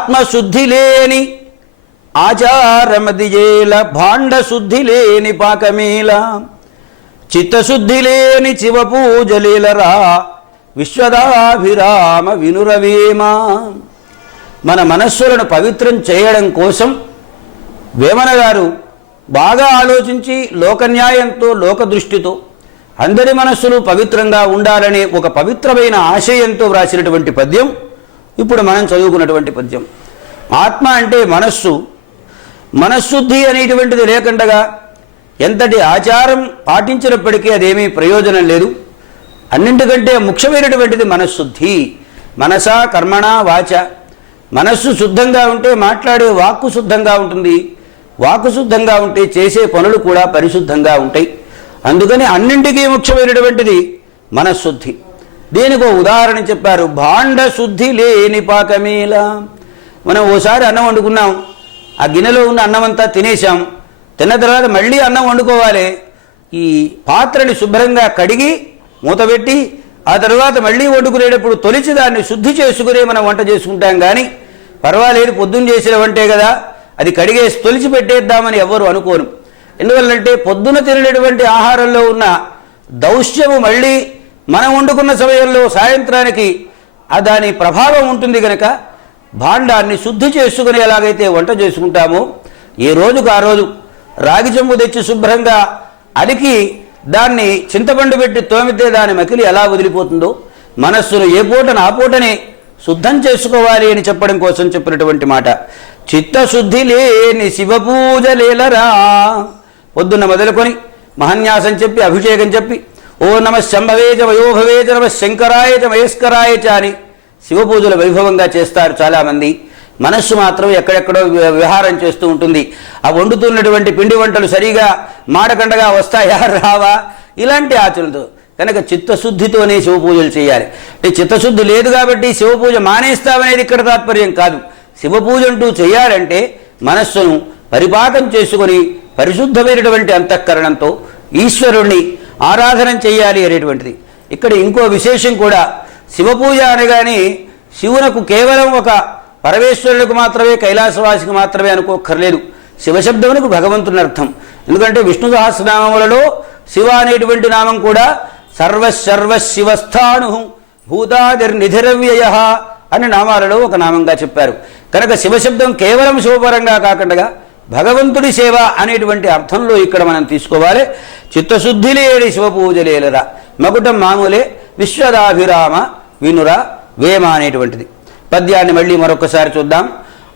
ఆత్మశుద్ధి లేని ఆచారమదియేల భాండ శుద్ధి లేని పాకమీల చిత్తశుద్ధి లేని శివపూజలీలరా విశ్వదాభిరామ వినురవేమా. మన మనస్సులను పవిత్రం చేయడం కోసం వేమన గారు బాగా ఆలోచించి లోకన్యాయంతో లోకదృష్టితో అందరి మనస్సులు పవిత్రంగా ఉండాలనే ఒక పవిత్రమైన ఆశయంతో వ్రాసినటువంటి పద్యం. ఇప్పుడు మనం చదువుకున్నటువంటి పద్యం. ఆత్మ అంటే మనస్సు. మనశ్శుద్ధి అనేటువంటిది లేకుండగా ఎంతటి ఆచారం పాటించినప్పటికీ అదేమీ ప్రయోజనం లేదు. అన్నింటికంటే ముఖ్యమైనటువంటిది మనశ్శుద్ధి మనస కర్మణ వాచ. మనస్సు శుద్ధంగా ఉంటే మాట్లాడే వాక్కు శుద్ధంగా ఉంటుంది. వాక్కు శుద్ధంగా ఉంటే చేసే పనులు కూడా పరిశుద్ధంగా ఉంటాయి. అందుకని అన్నింటికీ ముఖ్యమైనటువంటిది మనశ్శుద్ధి దీనికో ఉదాహరణ చెప్పారు. భాండ శుద్ధి లేని పాకమేల మనం ఓసారి అన్నం వండుకున్నాం. ఆ గిన్నెలో ఉన్న అన్నం అంతా తినేసాం తిన్న తర్వాత మళ్ళీ అన్నం వండుకోవాలి. ఈ పాత్రని శుభ్రంగా కడిగి మూతబెట్టి ఆ తర్వాత మళ్ళీ వండుకునేటప్పుడు తొలిచి దాన్ని శుద్ధి చేసుకునే మనం వంట చేసుకుంటాం కానీ పర్వాలేదు పొద్దున్న చేసిన వంటే కదా. అది కడిగేసి తొలిచి పెట్టేద్దామని ఎవరు అనుకోను ఎందువల్లంటే పొద్దున తినేటువంటి ఆహారంలో ఉన్న దౌశ్యము మళ్ళీ మనం వండుకున్న సమయంలో సాయంత్రానికి ఆ దాని ప్రభావం ఉంటుంది కనుక భాండాన్ని శుద్ధి చేసుకుని ఎలాగైతే వంట చేసుకుంటామో ఏ రోజుకు ఆ రోజు రాగి చెంబు తెచ్చి శుభ్రంగా అలికి దాన్ని చింతపండు పెట్టి తోమితే దాని మకిలి ఎలా వదిలిపోతుందో మనస్సును ఏ పూటన ఆ పూటనే శుద్ధం చేసుకోవాలి అని చెప్పడం కోసం చెప్పినటువంటి మాట. చిత్తశుద్ధి లేని శివ పూజ లేలరా? పొద్దున్న మొదలుకొని మహన్యాసం చెప్పి అభిషేకం చెప్పి ఓ నమ శంభవేజ వయోభవేజ నమ శంకరాయ చ మహేశ్వరాయ చ అని శివపూజలు వైభవంగా చేస్తారు చాలామంది. మనస్సు మాత్రం ఎక్కడెక్కడో వి- విహారం చేస్తూ ఉంటుంది. ఆ వండుతున్నటువంటి పిండి వంటలు సరిగా మాడకండగా వస్తాయా రావా? ఇలాంటి ఆచరణతో కనుక చిత్తశుద్ధితోనే శివ పూజలు చేయాలి. అంటే చిత్తశుద్ధి లేదు కాబట్టి శివ పూజ మానేస్తామనేది ఇక్కడ తాత్పర్యం కాదు. శివ పూజ అంటూ చేయాలంటే మనస్సును పరిపాకం చేసుకొని పరిశుద్ధమైనటువంటి అంతఃకరణంతో ఈశ్వరుణ్ణి ఆరాధన చేయాలి అనేటువంటిది. ఇక్కడ ఇంకో విశేషం కూడా శివపూజ అనగానే శివునకు కేవలం ఒక పరమేశ్వరులకు మాత్రమే కైలాసవాసికి మాత్రమే అనుకోక్కర్లేదు. శివశబ్దమునకు భగవంతుని అర్థం. ఎందుకంటే విష్ణు సహస్రనామములలో శివ అనేటువంటి నామం కూడా సర్వశర్వ శివస్థాను భూతాదిర్నిధిరవ్యయ అనే నామాలలో ఒక నామంగా చెప్పారు. కనుక శివశబ్దం కేవలం శివపరంగా కాకుండా భగవంతుడి సేవ అనేటువంటి అర్థంలో ఇక్కడ మనం తీసుకోవాలి. చిత్తశుద్ధి లేని శివపూజలేలరా మకుటం మామూలే విశ్వదాభిరామ వినుర వేమ అనేటువంటిది. పద్యాన్ని మళ్ళీ మరొకసారి చూద్దాం.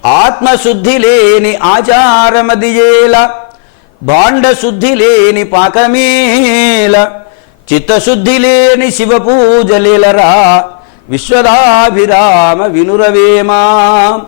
ఆత్మశుద్ధి లేని ఆచారమదియేల భాండశుద్ధి లేని పాకమేల. చిత్తశుద్ధి లేని శివ పూజలేలరా విశ్వదాభిరామ వినురవేమా